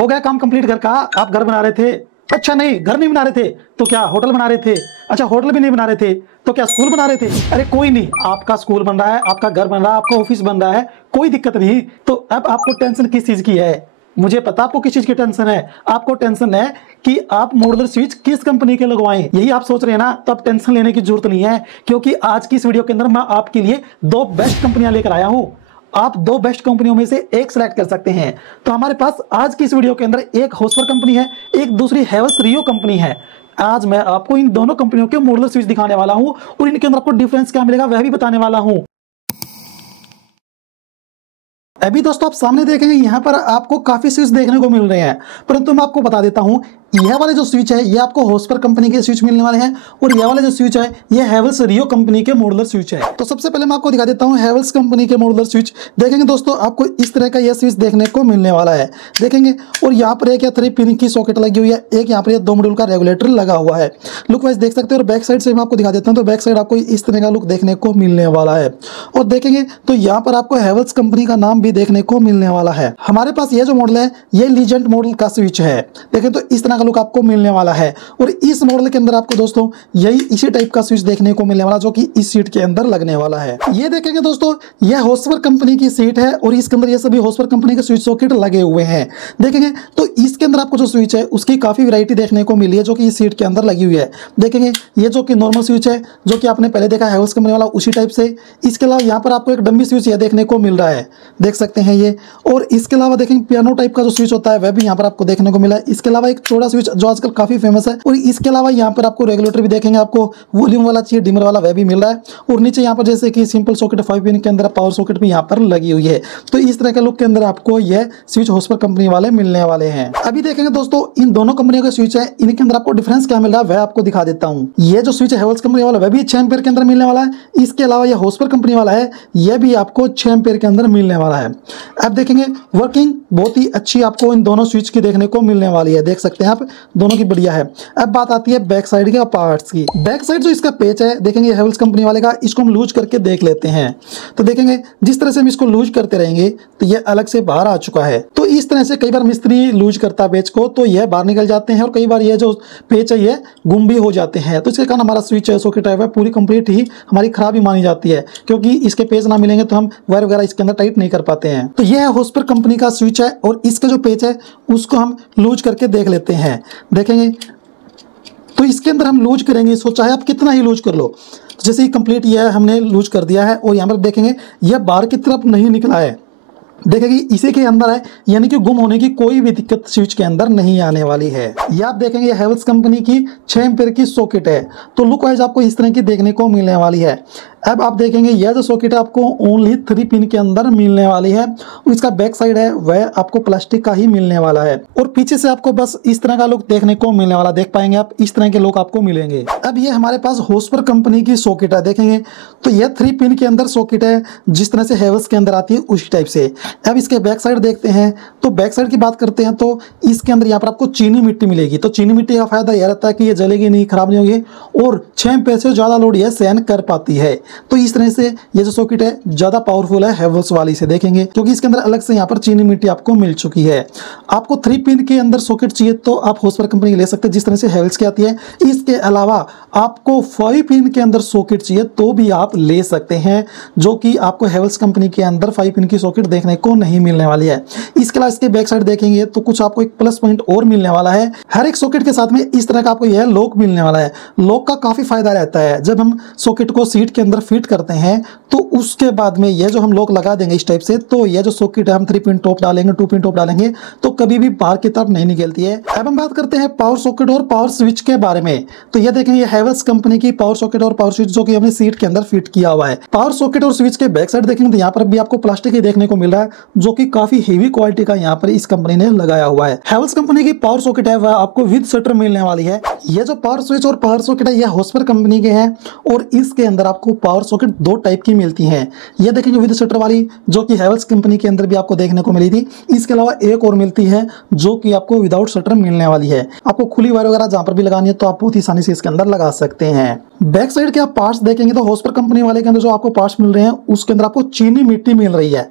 हो गया काम कंप्लीट घर का। आप घर बना रहे थे? अच्छा नहीं, घर नहीं बना रहे थे तो क्या होटल बना रहे थे? अच्छा होटल भी नहीं बना रहे थे तो क्या स्कूल बना रहे थे? अरे कोई नहीं, आपका स्कूल बन रहा है, आपका घर बन रहा है, आपका ऑफिस बन रहा है, कोई दिक्कत नहीं। तो अब आपको टेंशन किस चीज की है? मुझे पता आपको किस चीज की टेंशन है। आपको टेंशन है कि आप मॉड्यूलर स्विच किस कंपनी के लगवाएं, यही आप सोच रहे हैं ना। तो अब टेंशन लेने की जरूरत नहीं है, क्योंकि आज की इस वीडियो के अंदर मैं आपके लिए दो बेस्ट कंपनियां लेकर आया हूं। आप दो बेस्ट कंपनियों में से एक सिलेक्ट कर सकते हैं। तो हमारे पास आज की इस वीडियो के अंदर एक होस्पर कंपनी है, एक दूसरी हेवल्स रियो कंपनी है। आज मैं आपको इन दोनों कंपनियों के मॉड्यूलर स्विच दिखाने वाला हूं और इनके अंदर आपको डिफरेंस क्या मिलेगा वह भी बताने वाला हूं। अभी दोस्तों आप सामने देखेंगे यहाँ पर आपको काफी स्विच देखने को मिल रहे हैं, परंतु मैं आपको बता देता हूं यह वाले जो स्विच है ये आपको होस्पर कंपनी के स्विच मिलने वाले हैं और यह वाले जो स्विच है ये हेवल्स रियो कंपनी के मॉड्यूलर स्विच है। तो सबसे पहले मैं आपको दिखा देता हूं हेवल्स कंपनी के मॉड्यूलर स्विच। देखेंगे दोस्तों आपको इस तरह का यह स्विच देखने को मिलने वाला है, देखेंगे। और यहाँ पर एक या 3 पिन की सॉकेट लगी हुई है, एक यहाँ पर 2 मॉड्यूल का रेगुलेटर लगा हुआ है। लुक वाइज देख सकते हो। और बैक साइड से मैं आपको दिखा देता हूँ, तो बैक साइड आपको इस तरह का लुक देखने को मिलने वाला है। और देखेंगे तो यहाँ पर आपको हेवल्स कंपनी का नाम भी देखने को मिलने वाला है। हमारे पास ये जो मॉडल है ये लीजेंड मॉडल का स्विच है। देखें तो इस तरह का लुक आपको मिलने वाला है और इस मॉडल के अंदर आपको दोस्तों यही इसी टाइप का स्विच देखने को मिलने वाला जो कि इस सीट के अंदर लगने वाला है। ये देखेंगे दोस्तों यह होस्पर कंपनी की सीट है और इसके अंदर ये सभी होस्पर कंपनी के स्विच सॉकेट लगे हुए हैं। देखेंगे तो इसके अंदर आपको जो स्विच है उसकी काफी वैरायटी देखने को मिली है जो कि इस सीट के अंदर लगी हुई है। देखेंगे ये जो कि नॉर्मल स्विच है जो कि आपने पहले देखा है हेवल्स कंपनी वाला उसी टाइप से। इसके अलावा यहाँ पर आपको एक डम्मी स्विच यह देखने को मिल रहा है, देख सकते हैं ये। और इसके अलावा देखेंगे पियानो टाइप का जो स्विच होता है वह भी यहाँ पर आपको देखने को मिला है। इसके अलावा एक चौड़ा स्विच जो आजकल काफी फेमस है। और इसके अलावा यहाँ पर आपको रेगुलेटर भी देखेंगे, आपको वॉल्यूम वाला चाहिए डिमर वाला वह भी मिल रहा है। और नीचे यहाँ पर जैसे कि सिंपल सॉकेट 5 पिन के अंदर पावर सॉकेट भी यहाँ पर लगी हुई है। तो इस तरह के लुक के अंदर आपको यह स्विच होस्पर कंपनी वाले मिलने वाले हैं। अभी देखेंगे दोस्तों इन दोनों कंपनियों के स्विच है, इनके अंदर आपको डिफरेंस क्या मिल रहा है वह आपको दिखा देता हूँ। ये जो स्विच है हेवल्स कंपनी वाला वह भी 6 एम्पीयर के अंदर मिलने वाला है। इसके अलावा यह होस्पर कंपनी वाला है यह भी आपको 6 एम्पीयर के अंदर मिलने वाला है। अब देखेंगे वर्किंग बहुत ही अच्छी आपको इन दोनों स्विच की देखने को मिलने वाली है, देख सकते हैं आप दोनों की बढ़िया है। अब बात आती है बैक साइड के पार्ट्स की। बैक साइड जो इसका पेच है देखेंगे हेवल्स कंपनी वाले का, इसको हम लूज करके देख लेते हैं। तो देखेंगे जिस तरह से हम इसको लूज करते रहेंगे तो ये अलग से बाहर आ चुका है। तो इस तरह से कई बार मिस्त्री लूज करता है पेच को तो यह बाहर निकल जाते हैं और कई बार ये जो पेच है ये गुम भी हो जाते हैं। तो इसके कारण हमारा स्विच है सॉकेट है वह पूरी कंप्लीट ही हमारी खराब ही मानी जाती है, क्योंकि इसके पेच ना मिलेंगे तो हम वायर वगैरह इसके अंदर टाइट नहीं कर पाते हैं। तो यह है होस्पर कंपनी का स्विच है और इसका जो पेच है उसको हम लूज करके देख लेते हैं। देखेंगे तो इसके अंदर हम लूज करेंगे इसको, चाहे आप कितना ही लूज कर लो। जैसे ही कंप्लीट यह हमने लूज कर दिया है और यहाँ पर देखेंगे यह बाहर की तरफ नहीं निकला है, देखेंगे इसी के अंदर है, यानी कि गुम होने की कोई भी दिक्कत स्विच के अंदर नहीं आने वाली है। ये आप देखेंगे हेवल्स कंपनी की 6 एम्पीयर की सॉकेट है। तो लुक वाइज आपको इस तरह की देखने को मिलने वाली है। अब आप देखेंगे यह जो सॉकेट है आपको ओनली 3 पिन के अंदर मिलने वाली है और इसका बैक साइड है वह आपको प्लास्टिक का ही मिलने वाला है। और पीछे से आपको बस इस तरह का लुक देखने को मिलने वाला, देख पाएंगे आप इस तरह के लुक आपको मिलेंगे। अब ये हमारे पास होस्पर कंपनी की सॉकेट है, देखेंगे तो यह 3 पिन के अंदर सॉकेट है जिस तरह से हेवल्स के अंदर आती है उसी टाइप से। अब इसके बैक साइड देखते हैं, तो बैक साइड की बात करते हैं तो इसके अंदर यहाँ पर आपको चीनी मिट्टी मिलेगी। तो चीनी मिट्टी का फायदा यह रहता है कि ये जलेगी नहीं, खराब नहीं होगी और 6 एम्पीयर से ज्यादा लोड यह सहन कर पाती है। तो इस तरह से ये जो सॉकेट है ज्यादा पावरफुल है हेवल्स वाली से, देखेंगे क्योंकि इसके अंदर अलग से यहाँ पर चीनी मिट्टी आपको मिल चुकी है। आपको 3 पिन के अंदर सॉकेट चाहिए तो आप होस्पर कंपनी ले सकते हैं जिस तरह से हेवल्स की आती है। इसके अलावा आपको 5 पिन के अंदर सॉकेट चाहिए तो भी आप ले सकते हैं, जो कि आपको हेवल्स कंपनी के अंदर 5 पिन की सॉकेट देखने को नहीं मिलने वाली है। इसके अलावा इसके बैक साइड देखेंगे तो कुछ आपको एक प्लस पॉइंट और मिलने वाला है। हर एक सॉकेट के साथ में इस तरह का आपको यह लॉक मिलने वाला है। लॉक का काफी फायदा रहता है, जब हम सॉकेट को सीट के अंदर फिट करते हैं तो उसके बाद में यह जो हम लॉक लगा देंगे इस टाइप से, तो यह जो सॉकेट है हम 3 पिन टॉप डालेंगे 2 पिन टॉप डालेंगे तो कभी भी बाहर की तरफ नहीं निकलती है। अब हम बात करते हैं पावर सॉकेट और पावर स्विच के बारे में। तो यह देखेंगे हेवल्स कंपनी की पावर सॉकेट और पावर स्विच जो कि हमने सीट के अंदर फिट किया हुआ है। पावर सॉकेट और स्विच के बैक साइड देखेंगे तो यहाँ पर भी आपको प्लास्टिक ही देखने को मिल रहा है जो कि काफी हेवी क्वालिटी का यहाँ पर इस कंपनी ने लगाया हुआ है। हेवल्स कंपनी की पावर सॉकेट है वह आपको विद शटर मिलने वाली है। यह जो पावर स्विच और पावर सॉकेट है यह होस्पर कंपनी के हैं और इसके अंदर आपको पावर सॉकेट 2 टाइप की मिलती हैं। यह देखेंगे विद शटर वाली जो कि हेवल्स कंपनी के अंदर भी आपको देखने को मिली थी। इसके अलावा एक और मिलती है जो कि आपको विदाउट शटर मिलने वाली है। आपको खुली वायर वगैरह जहां पर भी लगानी है तो आप बहुत ही आसानी से इसके अंदर लगा सकते हैं। बैक साइड के आप पार्ट्स देखेंगे तो होस्पर कंपनी वाले के अंदर जो आपको पार्ट्स मिल रहे हैं उसके अंदर आपको चीनी मिट्टी मिल रही है।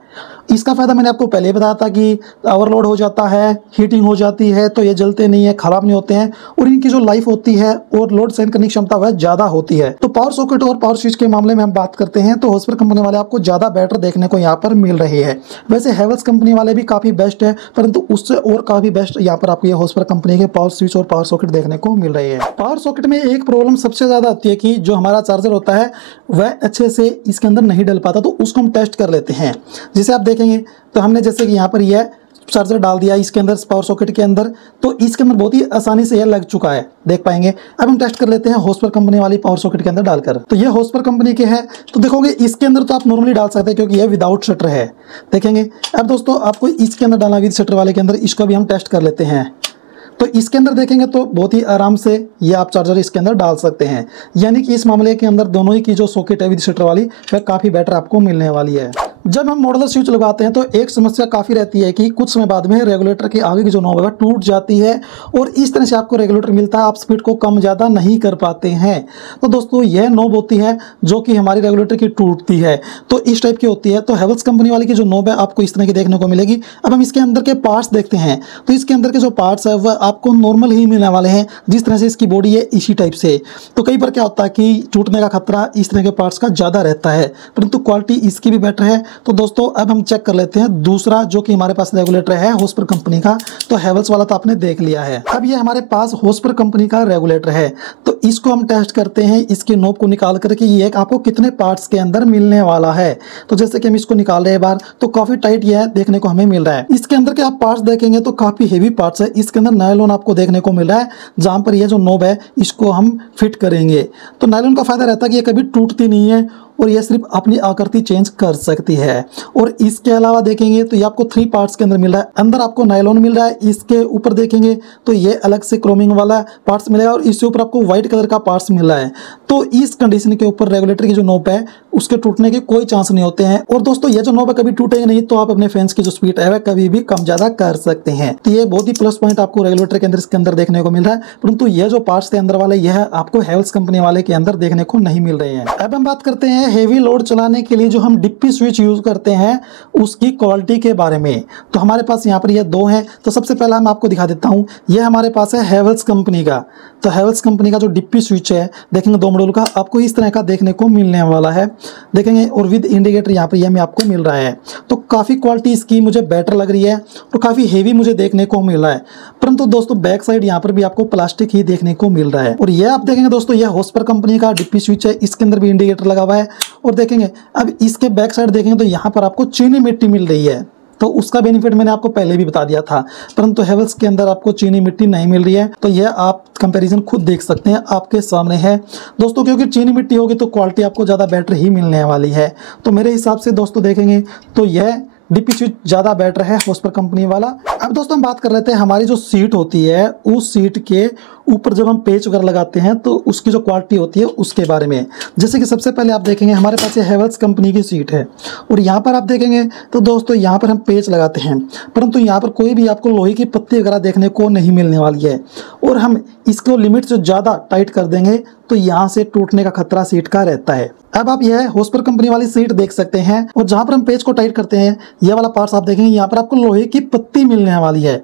इसका फ़ायदा मैंने आपको पहले बताया था कि ओवरलोड हो जाता है, हीटिंग हो जाती है तो ये जलते नहीं है, ख़राब नहीं होते हैं और इनकी जो लाइफ होती है और लोड सहन करने की क्षमता वह ज़्यादा होती है। तो पावर सॉकेट और पावर स्विच के मामले में हम बात करते हैं तो होस्पर कंपनी वाले आपको ज़्यादा बेटर देखने को यहाँ पर मिल रही है। वैसे हैवेल्स कंपनी वाले भी काफ़ी बेस्ट है, परंतु उससे और काफ़ी बेस्ट यहाँ पर आपको ये होस्पर कंपनी के पावर स्विच और पावर सॉकेट देखने को मिल रही है। पावर सॉकेट में एक प्रॉब्लम सबसे ज़्यादा आती है कि जो हमारा चार्जर होता है वह अच्छे से इसके अंदर नहीं डल पाता, तो उसको हम टेस्ट कर लेते हैं। जिसे आप देखेंगे तो हमने जैसे कि यहाँ पर यह चार्जर डाल दिया इसके अंदर, पावर सॉकेट के अंदर, तो इसके अंदर बहुत ही आसानी से यह लग चुका है, देख पाएंगे। अब हम टेस्ट कर लेते हैं होस्पर कंपनी वाली पावर सॉकेट के अंदर डालकर। तो ये होस्पर कंपनी के है, तो देखोगे इसके अंदर तो आप नॉर्मली डाल सकते हैं क्योंकि यह विदाउट शटर है, देखेंगे। अब दोस्तों आपको इसके अंदर डालना विद शटर वाले के अंदर, इसको भी हम टेस्ट कर लेते हैं। तो इसके अंदर देखेंगे तो बहुत ही आराम से ये आप चार्जर इसके अंदर डाल सकते हैं, यानी कि इस मामले के अंदर दोनों ही की जो सॉकेट है विद शटर वाली वह काफ़ी बेटर आपको मिलने वाली है। जब हम मॉडलर स्विच लगाते हैं तो एक समस्या काफ़ी रहती है कि कुछ समय बाद में रेगुलेटर के आगे की जो नॉब है वह टूट जाती है और इस तरह से आपको रेगुलेटर मिलता है, आप स्पीड को कम ज़्यादा नहीं कर पाते हैं। तो दोस्तों यह नॉब होती है जो कि हमारी रेगुलेटर की टूटती है, तो इस टाइप की होती है। तो हैवेल्स कंपनी वाली की जो नॉब है आपको इस तरह की देखने को मिलेगी। अब हम इसके अंदर के पार्ट्स देखते हैं तो इसके अंदर के जो पार्ट्स है वह आपको नॉर्मल ही मिलने वाले हैं, जिस तरह से इसकी बॉडी है इसी टाइप से। तो कई बार क्या होता है कि टूटने का खतरा इस तरह के पार्ट्स का ज़्यादा रहता है, परंतु क्वालिटी इसकी भी बेटर है। तो दोस्तों अब हम चेक कर लेते हैं दूसरा जो कि हमारे पास रेगुलेटर है होस्पर कंपनी का। तो हैवेल्स वाला तो आपने देख लिया है, अब ये हमारे पास होस्पर कंपनी का रेगुलेटर है। तो इसको हम टेस्ट करते हैं इसके नॉब को निकाल करके, ये आपको कितने पार्ट्स के अंदर मिलने वाला है। तो जैसे कि हम इसको निकाल रहे हैं बार, तो काफ़ी टाइट ये देखने को हमें मिल रहा है। इसके अंदर के आप पार्ट्स देखेंगे तो काफ़ी हेवी पार्ट्स है। इसके अंदर नायलॉन आपको देखने को मिल रहा है, जहाँ पर यह जो नॉब है इसको हम फिट करेंगे। तो नायलॉन का फायदा रहता है कि ये कभी टूटती नहीं है और ये सिर्फ अपनी आकृति चेंज कर सकती है। और इसके अलावा देखेंगे तो ये आपको 3 पार्ट्स के अंदर मिल रहा है। अंदर आपको नायलॉन मिल रहा है, इसके ऊपर देखेंगे तो ये अलग से क्रोमिंग वाला पार्ट्स मिलेगा और इसके ऊपर आपको व्हाइट कलर का पार्ट्स मिल रहा है। तो इस कंडीशन के ऊपर रेगुलेटर की जो नॉब है उसके टूटने के कोई चांस नहीं होते हैं। और दोस्तों ये जो नॉब है कभी टूटेगा नहीं, तो आप अपने फैंस की जो स्पीड है वह कभी भी कम ज़्यादा कर सकते हैं। तो ये बहुत ही प्लस पॉइंट आपको रेगुलेटर के अंदर इसके अंदर देखने को मिल रहा है, परंतु ये जो पार्ट्स थे अंदर वाले यह आपको हैवेल्स कंपनी वाले के अंदर देखने को नहीं मिल रहे हैं। अब हम बात करते हैं हेवी लोड चलाने के लिए जो हम डिप्पी स्विच यूज करते हैं उसकी क्वालिटी के बारे में। तो हमारे पास यहाँ पर ये 2 हैं। तो सबसे पहला मैं आपको दिखा देता हूँ, ये हमारे पास है हैवेल्स कंपनी का। तो हैवेल्स कंपनी का जो डिप्पी स्विच है देखेंगे 2 मॉडल का आपको इस तरह का देखने को मिलने वाला है, देखेंगे। और विद इंडिकेटर यहाँ पर यह में आपको मिल रहा है। तो काफ़ी क्वालिटी इसकी मुझे बेटर लग रही है और काफ़ी हेवी मुझे देखने को मिल रहा है। परंतु दोस्तों बैक साइड यहाँ पर भी आपको प्लास्टिक ही देखने को मिल रहा है। और यह आप देखेंगे दोस्तों यह होस्पर कंपनी का डिप्पी स्विच है, इसके अंदर भी इंडिकेटर लगा हुआ है। और देखेंगे अब इसके बैक साइड देखेंगे तो यहाँ पर आपको चीनी मिट्टी मिल रही है। तो उसका बेनिफिट मैंने आपको पहले भी बता दिया था, परंतु हैवेल्स के अंदर आपको चीनी मिट्टी नहीं मिल रही है। तो यह आप कंपैरिजन खुद देख सकते हैं, आपके सामने है दोस्तों। क्योंकि चीनी मिट्टी होगी तो क्वालिटी आपको ज़्यादा बेटर ही मिलने वाली है। तो मेरे हिसाब से दोस्तों देखेंगे तो यह डिप्पी स्विच ज़्यादा बेटर है होस्पर कंपनी वाला। अब दोस्तों हम बात कर लेते हैं हमारी जो सीट होती है उस सीट के ऊपर जब हम पेच वगैरह लगाते हैं तो उसकी जो क्वालिटी होती है उसके बारे में। जैसे कि सबसे पहले आप देखेंगे हमारे पास ये हैवेल्स कंपनी की सीट है और यहाँ पर आप देखेंगे तो दोस्तों यहाँ पर हम पेच लगाते हैं, परंतु यहाँ पर कोई भी आपको लोहे की पत्ती वगैरह देखने को नहीं मिलने वाली है। और हम इसको लिमिट से ज़्यादा टाइट कर देंगे तो यहाँ से टूटने का खतरा सीट का रहता है। अब आप यह होस्पर कंपनी वाली सीट देख सकते हैं और जहाँ पर हम पेच को टाइट करते हैं यह वाला पार्ट्स आप देखेंगे यहाँ पर आपको लोहे की पत्ती मिलने वाली है।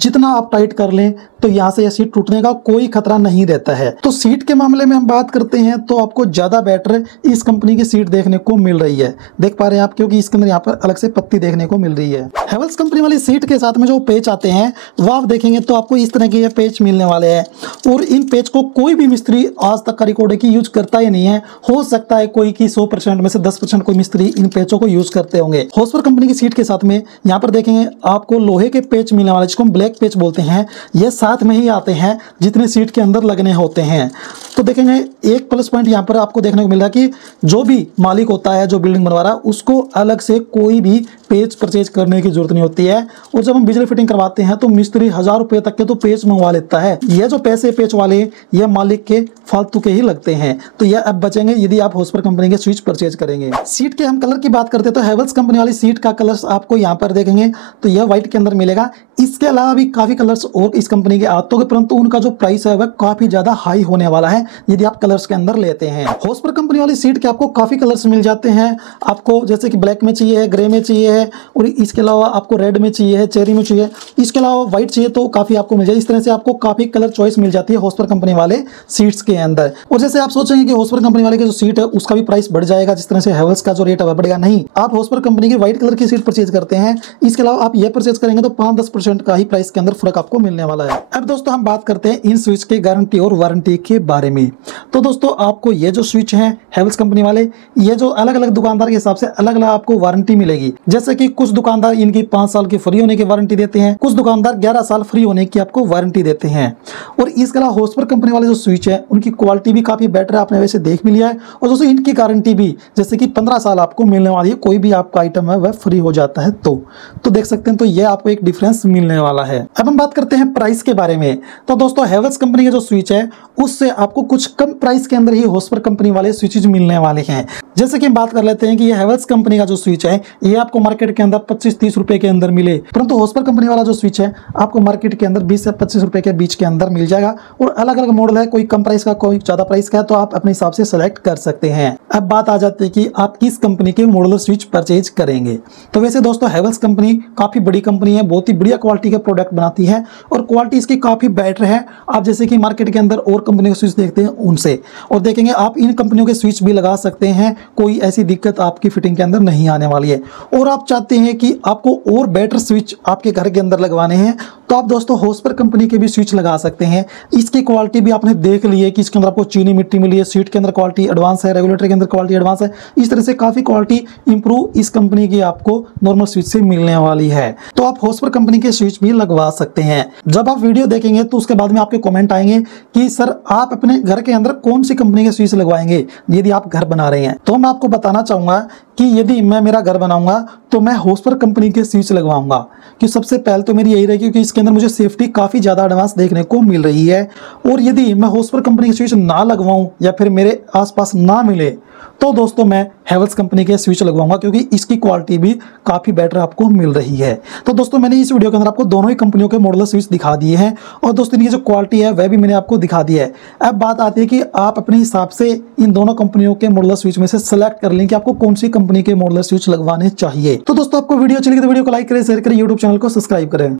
जितना आप टाइट कर लें तो यहाँ से यह सीट टूटने का कोई खतरा नहीं रहता है। तो सीट के मामले में हम बात करते हैं तो आपको ज़्यादा बेटर इस कंपनी की सीट देखने को मिल रही है, देख पा रहे हैं आप, क्योंकि इसके अंदर यहाँ पर अलग से पत्ती देखने को मिल रही है। हैवेल्स कंपनी वाली सीट के साथ में जो पेच आते हैं वो आप देखेंगे तो आपको इस तरह के ये पेच मिलने वाले हैं। और इन पेच को कोई भी मिस्त्री आज तक का रिकॉर्ड की यूज करता ही नहीं है। हो सकता है कोई की 100% में से 10% कोई मिस्त्री इन पेचों को यूज करते होंगे। होस्पर कंपनी की सीट के साथ में यहाँ पर देखेंगे आपको लोहे के पेच मिलने वाले, जिसको हम ब्लैक पेच बोलते हैं, ये साथ में ही आते हैं जितने सीट के अंदर लगने होते हैं। तो देखेंगे एक प्लस पॉइंट यहाँ पर आपको देखने को मिल रहा है कि जो भी मालिक होता है जो बिल्डिंग बनवा रहा है उसको अलग से कोई भी पेच परचेज करने की जरूरत नहीं होती है। और जब हम बिजली फिटिंग करवाते हैं तो मिस्त्री 1000 रुपये तक के तो पेच मंगवा लेता है। ये जो पैसे पेच वाले ये मालिक के फालतू के ही लगते हैं, तो यह अब बचेंगे यदि आप होस्पर कंपनी के स्विच परचेज करेंगे। सीट के हम कलर की बात करते हैं तो हैवेल्स कंपनी वाली सीट का कलर आपको यहाँ पर देखेंगे तो यह व्हाइट के अंदर मिलेगा। इसके अलावा भी काफी कलर्स और इस कंपनी के आते होंगे, परंतु उनका जो प्राइस है वह काफी ज्यादा हाई होने वाला है यदि आप कलर्स के अंदर लेते हैं। हॉस्पर कंपनी वाली सीट के आपको काफी कलर्स मिल जाते हैं। आपको जैसे कि ब्लैक में चाहिए है, ग्रे में चाहिए है, और इसके अलावा आपको रेड में चाहिए है, चेरी में चाहिए, इसके अलावा व्हाइट चाहिए तो काफी आपको मिल जाए। इस तरह से आपको काफी कलर चॉइस मिल जाती है हॉस्पर कंपनी वाले सीट्स के अंदर। और जैसे आप सोचेंगे कि हॉस्पर कंपनी वाले की जो सीट है उसका भी प्राइस बढ़ जाएगा जिस तरह से हेवल्स का जो रेट है बढ़ेगा, नहीं। आप हॉस्पर कंपनी की व्हाइट कलर की सीट परचेज करते हैं, इसके अलावा आप ये परचेज करेंगे तो 5-10% का ही प्राइस के अंदर फर्क आपको मिलने वाला है। अब दोस्तों हम बात करते हैं इन स्विच के गारंटी और वारंटी के बारे में। तो दोस्तों आपको ये जो स्विच है हेवल्स कंपनी वाले, ये जो अलग अलग दुकानदार के हिसाब से अलग अलग आपको वारंटी मिलेगी। जैसे कि कुछ दुकानदार इनकी 5 साल की फ्री होने की वारंटी देते हैं, कुछ दुकानदार 11 साल फ्री होने की आपको वारंटी देते हैं। और इसके अलावा हॉस्पर कंपनी वाले जो स्विच है उनकी क्वालिटी भी काफी बेटर है, आपने वैसे देख भी लिया है। और दोस्तों इनकी गारंटी भी जैसे कि 15 साल आपको मिलने वाली है, कोई भी आपका आइटम है वह फ्री हो जाता है तो देख सकते हैं। तो ये आपको एक डिफरेंस मिलने वाला है। अब हम बात करते हैं प्राइस के बारे में। तो दोस्तों हेवल्स कंपनी के जो स्विच है उससे आपको कुछ कम प्राइस के अंदर ही हॉस्पर कंपनी वाले स्विचेज मिलने वाले हैं। जैसे कि हम बात कर लेते हैं कि ये हेवल्स कंपनी का जो स्विच है ये आपको मार्केट के अंदर 25-30 रुपए के अंदर मिले, परंतु हॉस्पर कंपनी वाला जो स्विच है आपको मार्केट के अंदर 20 से 25 रुपए के बीच के अंदर मिल जाएगा। और अलग अलग मॉडल है, कोई कम प्राइस का कोई ज्यादा प्राइस का है, तो आप अपने हिसाब से सेलेक्ट कर सकते हैं। अब बात आ जाती है कि आप किस कंपनी के मॉडल स्विच परचेज करेंगे। तो वैसे दोस्तों हेवल्स कंपनी काफी बड़ी कंपनी है, बहुत ही बढ़िया क्वालिटी के प्रोडक्ट बनाती है और क्वालिटी इसकी काफी बेटर है। आप जैसे कि मार्केट के अंदर और कंपनियों के स्विच देखते हैं उनसे, और देखेंगे आप इन कंपनियों के स्विच भी लगा सकते हैं, कोई ऐसी दिक्कत आपकी फिटिंग के अंदर नहीं आने वाली है। और आप चाहते हैं कि आपको और बेटर स्विच आपके घर के अंदर लगवाने हैं तो आप दोस्तों हॉस्पर कंपनी के भी स्विच लगा सकते हैं। इसकी क्वालिटी भी आपने देख ली है कि इसके अंदर आपको चीनी मिट्टी मिली है, सीट के अंदर क्वालिटी एडवांस है, रेगुलेटर के अंदर क्वालिटी एडवांस है। इस तरह से काफी क्वालिटी इंप्रूव इस कंपनी की आपको नॉर्मल स्विच से मिलने वाली है। तो आप हॉस्पर कंपनी के स्विच भी लगवा सकते हैं। जब आप वीडियो देखेंगे तो उसके बाद में आपके कमेंट आएंगे कि सर आप अपने घर के अंदर कौन सी कंपनी के स्विच लगवाएंगे यदि आप घर बना रहे हैं। तो मैं आपको बताना चाहूंगा कि यदि मैं मेरा घर बनाऊंगा तो मैं हॉस्पर कंपनी के स्विच लगवाऊंगा, कि सबसे पहले तो मेरी यही रहेगी क्योंकि इसके अंदर मुझे सेफ्टी काफी ज्यादा एडवांस देखने को मिल रही है। और यदि मैं हॉस्पर कंपनी के स्विच ना लगवाऊं या फिर मेरे आसपास ना मिले तो दोस्तों मैं हेवल्स कंपनी के स्विच लगवाऊंगा, क्योंकि इसकी क्वालिटी भी काफी बेटर आपको मिल रही है। तो दोस्तों मैंने इस वीडियो के अंदर आपको दोनों ही कंपनियों के मॉडल स्विच दिखा दिए हैं और दोस्तों इनकी जो क्वालिटी है वह भी मैंने आपको दिखा दी है। अब बात आती है कि आप अपने हिसाब से इन दोनों कंपनियों के मॉडल स्विच में से सिलेक्ट कर लें कि आपको कौन सी कंपनी के मॉडल स्विच लगवाने चाहिए। तो दोस्तों आपको वीडियो चली तो वीडियो को लाइक करें, शेयर करें, यूट्यूब चैनल को सब्सक्राइब करें।